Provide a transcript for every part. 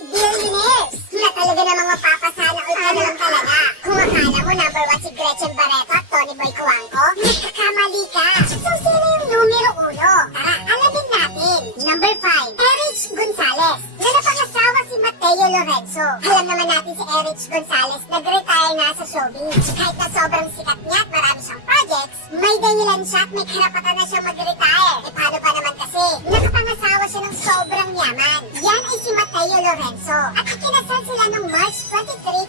billionaires na talaga namang mapapasana all ka naman talaga. Kung akala mo number 1 si Gretchen Barreto at Tony Boy Cuanco, nagkakamali ka. So sino yung numero 1? Tara, alamin natin. Number 5, Erich Gonzalez, na napangasawa si Mateo Lorenzo. Alam naman natin si Erich Gonzalez, nag-retire na sa showbiz. Kahit na sobrang sikat niya at marami siyang projects, may dahilan siya at may karapatan na siyang mag-retire. E paano pa naman kasi? Nakapangasawa siya ng sobrang yaman. Yan ay si Mateo Lorenzo. At ikinasal sila noong March 23,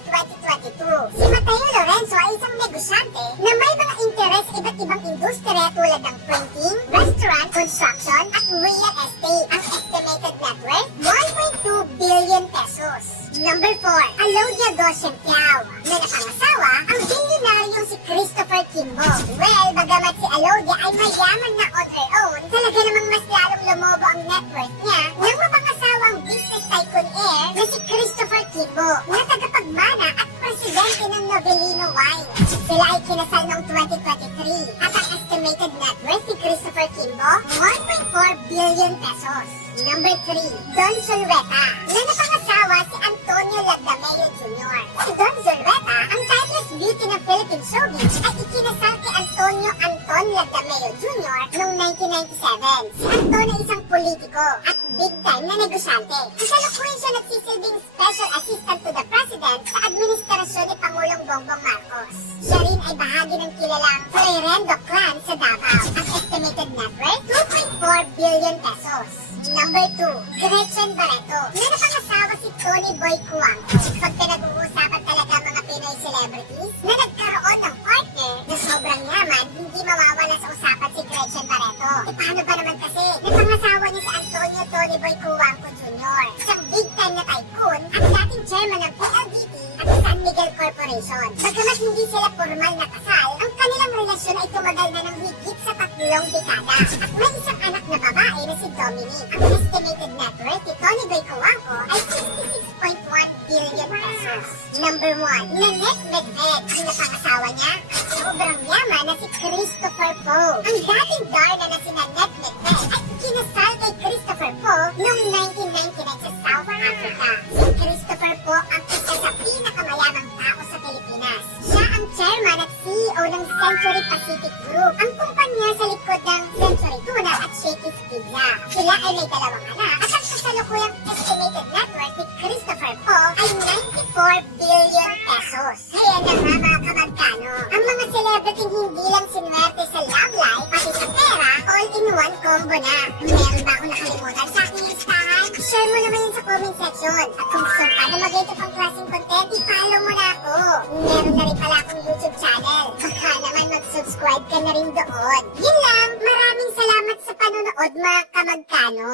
2022. Si Mateo Lorenzo ay isang negosyante na may mga interes sa iba't ibang industriya tulad ng printing, restaurant, construction, at real estate. Ang estimated net worth, 1.2 billion pesos. Number 4, Alodia Dociempiao, na napangasawa ang bilyonaryong si Christopher Kimbo. Well, bagamat si Alodia ay mayaman na on her own, talaga namang mas lalong lumobo ang net worth niya nang mapangasawa ang business tycoon heir na si Christopher Kimbo, na tagapagmana at presidente ng Novelino Wine. Sila ay kinasal noong 2023 at ang estimated net worth ni Christopher Kimbo, 1.4 billion pesos. Number 3, Don Zulueta, na napangasawa si Antonio Lagdameo Jr. Si Don Zulueta, ang timeless beauty ng Philippine showbiz, ay ikinasal kay Antonio Anton Lagdameo Jr. noong 1997. Si Anton ay isang politiko at big time na negosyante. Kasalukuyan siya nagsisilbing special assistant to the president sa administrasyon ni Pangulong Bongbong Marcos. Siya rin ay bahagi ng kilalang Florendo clan sa Davao. Ang estimated net worth, 2.4 billion pesos. Number 2, Gretchen Barreto, na napangasawa si Tony Boy Cuanco. Pag pinag-uusapan talaga mga Pinoy celebrities na nagkaroon ng partner na sobrang yaman, hindi mawawala sa usapan si Gretchen Barreto. E paano ba naman kasi? Napangasawa niya si Antonio Tony Boy Cuanco Jr., isang big time na tycoon at dating chairman ng PLDT at San Miguel Corporation. Bagamat hindi sila formal na kasal, ang kanilang relasyon ay tumagal na ng higit sa 3 dekada. At may isang anak na babae na si Dominic. Ang estimated net worth ni Tony Boy Cuanco ay 66.1 billion pesos. Number 1, Nanette Medved, ang napangasawa niya, ang sobrang yaman na si Christopher Poe. Ang dating Darna na si Nanette Medved ay kinasal kay Christopher Poe noong 1999 sa South Africa. Si Christopher Poe ang isa sa pinakamayamang tao sa Pilipinas. Siya ang chairman at CEO ng Century Pacific Group, ang kumpanya sa likod ng Century Tuna at Shakey's Pizza. Sila ay may 2 anak at ang kasalukuyang estimated net worth ni Christopher Poe ay 94 billion pesos. Kaya na nga mga kamagkano, ang mga celebrity hindi lang sinuwerte sa love life, pati sa pera, all-in-one combo na. Meron ba akong nakalimutan sa aking listahan? Share mo naman yun sa comment section. At kung gusto ka na mag-ito pang klaseng content, i-follow mo na ako. Meron na rin pala akong YouTube channel. Baka naman mag-subscribe ka na rin doon. Yun lang, maraming salamat sa panonood mga kamagkano.